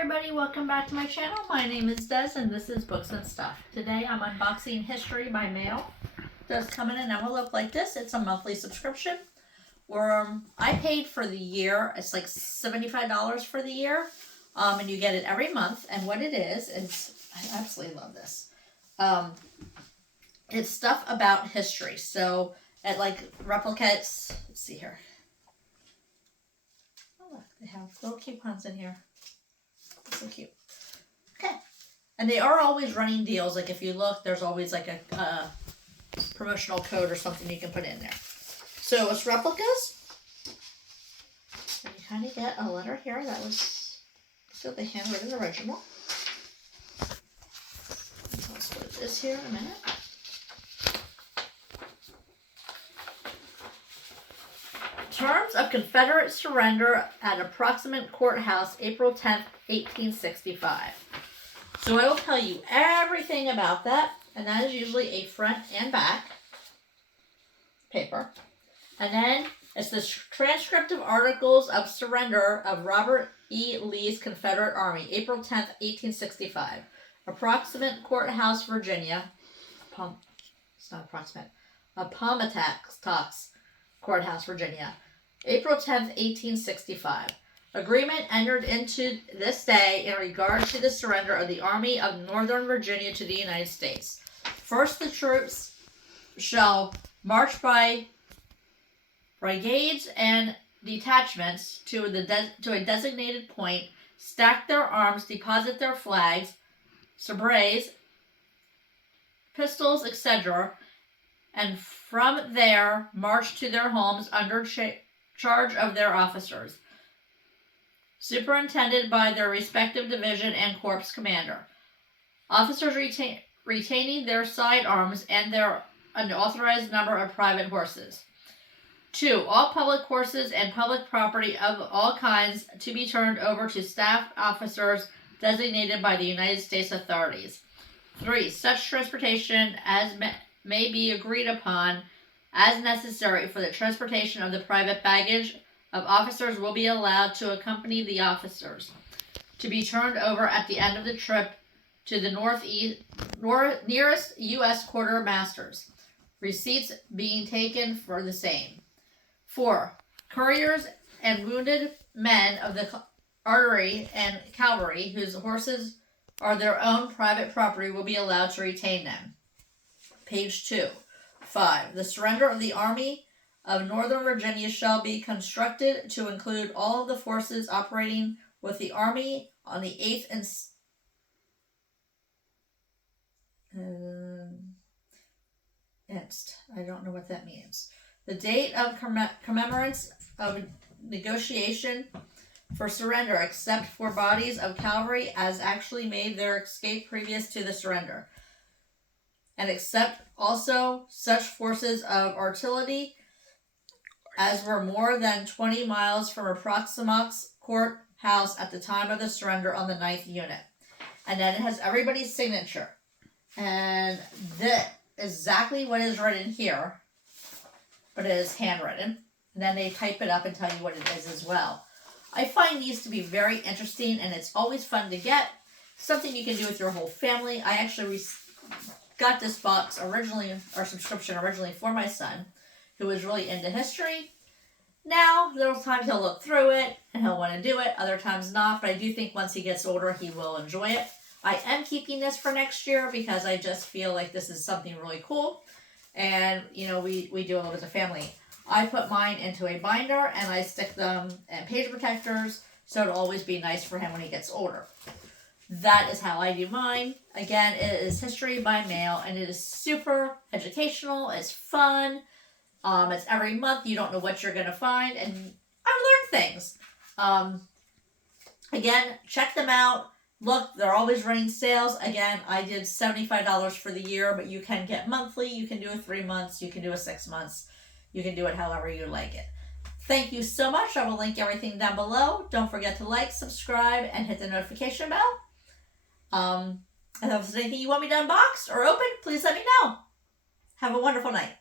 everybody, welcome back to my channel. My name is Des and this is Books and Stuff. Today I'm unboxing History by Mail. It does come in an envelope like this. It's a monthly subscription. I paid for the year. It's like $75 for the year. And you get it every month. And what it is, I absolutely love this. It's stuff about history. So it like replicates, let's see here. Oh look, they have little coupons in here. So cute. Okay. And they are always running deals. Like if you look, there's always like a promotional code or something you can put in there. So it's replicas. And you kind of get a letter here that was still the handwritten original. I'll tell us what it is here in a minute. Terms of Confederate surrender at Approximate Courthouse, April 10th, 1865. So I will tell you everything about that, and that is usually a front and back paper. And then it's the transcript of articles of surrender of Robert E. Lee's Confederate Army, April 10th, 1865. Approximate Courthouse, Virginia. It's not approximate. Appomattox Courthouse, Virginia. April 10th, 1865. Agreement entered into this day in regard to the surrender of the Army of Northern Virginia to the United States. First, the troops shall march by brigades and detachments to a designated point, stack their arms, deposit their flags, sabrets, pistols, etc., and from there march to their homes under charge of their officers, superintended by their respective division and corps commander. Officers retaining their sidearms and an authorized number of private horses. 2. All public horses and public property of all kinds to be turned over to staff officers designated by the United States authorities. 3. Such transportation as may be agreed upon as necessary for the transportation of the private baggage of officers will be allowed to accompany the officers, to be turned over at the end of the trip to the nearest U.S. quartermasters, receipts being taken for the same. 4. Couriers and wounded men of the artillery and cavalry whose horses are their own private property will be allowed to retain them. Page 2. 5. The surrender of the Army of Northern Virginia shall be constructed to include all of the forces operating with the Army on the 8th and I don't know what that means. The date of commemorance of negotiation for surrender, except for bodies of cavalry as actually made their escape previous to the surrender, and except also such forces of artillery as were more than 20 miles from Appomattox Courthouse at the time of the surrender on the 9th unit. And then it has everybody's signature. And that is exactly what is written here, but it is handwritten. And then they type it up and tell you what it is as well. I find these to be very interesting, and it's always fun to get. Something you can do with your whole family. I actually got this box originally, or subscription originally, for my son, who is really into history. Now, there are times he'll look through it and he'll want to do it, other times not, but I do think once he gets older, he will enjoy it. I am keeping this for next year because I just feel like this is something really cool, and, you know, we do it as a family. I put mine into a binder and I stick them in page protectors, so it'll always be nice for him when he gets older. That is how I do mine. Again, it is History by Mail, and it is super educational. It's fun. It's every month. You don't know what you're going to find, and I've learned things. Again, check them out. Look, they're always running sales. Again, I did $75 for the year, but you can get monthly. You can do a 3 months. You can do a 6 months. You can do it however you like it. Thank you so much. I will link everything down below. Don't forget to like, subscribe, and hit the notification bell. And if there's anything you want me to unbox or open, please let me know. Have a wonderful night.